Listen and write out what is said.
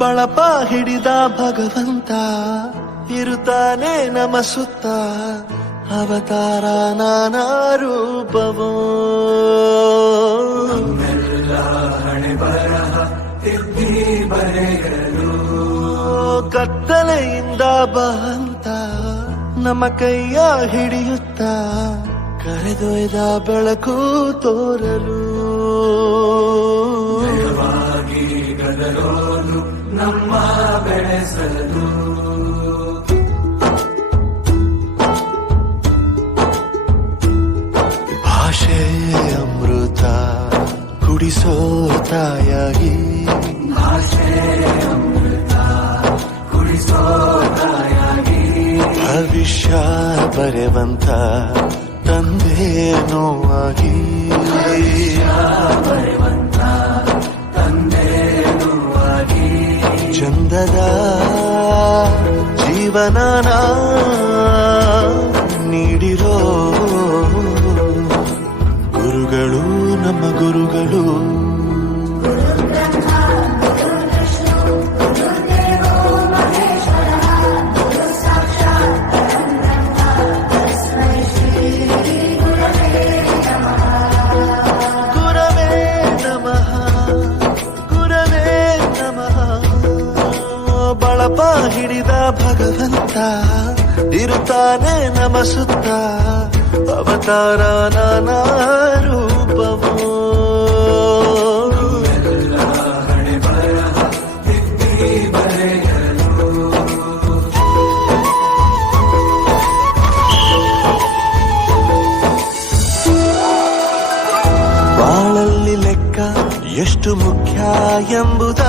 ಬಳಪ ಹಿಡಿದ ಭಗವಂತ ಇರುತ್ತಾನೆ ನಮ ಸುತ್ತ ಅವತಾರ ನಾನಾ ರೂಪವೋ ಹಣೆ ಬರಹ ತಿದ್ದಿ ಬರೆಯಲು ಕತ್ತಲೆಯಿಂದ ಬಂತ ನಮ್ಮ ಕೈಯ ಹಿಡಿಯುತ್ತ ಕರೆದೊಯ್ದ ಬೆಳಕು ತೋರಲು ವಾಗಿ ಗದರೋದು ನಮ್ಮ ಬೆಳೆಸಲು ಭಾಷೆ ಅಮೃತ ಕುಡಿಸೋ ತಾಯಾಗಿ ಭಾಷೆ ಅಮೃತ ಕುಡಿಸೋ ತಾಯಾಗಿ ಭವಿಷ್ಯ ಬರೆವಂತ ತಂದೇನೋ ಆಗಿ ಬರೆವಂತ ತಂದೇನೂ ಆಗಿ ಚಂದದ ಜೀವನನ ನೀಡಿರೋ ಗುರುಗಳು ನಮ್ಮ ಗುರುಗಳು ಬಳಪ ಹಿಡಿದ ಭಗವಂತ ಇರುತ್ತಾನೆ ನಮ ಸುತ್ತ ಅವತಾರ ನಾನಾ ರೂಪವೋ ಹಣೆ ಬರಹ ತಿದ್ದಿ ಬರೆಯಲು ಬಾಳಲ್ಲಿ ಲೆಕ್ಕ ಎಷ್ಟು ಮುಖ್ಯ ಎಂಬುದ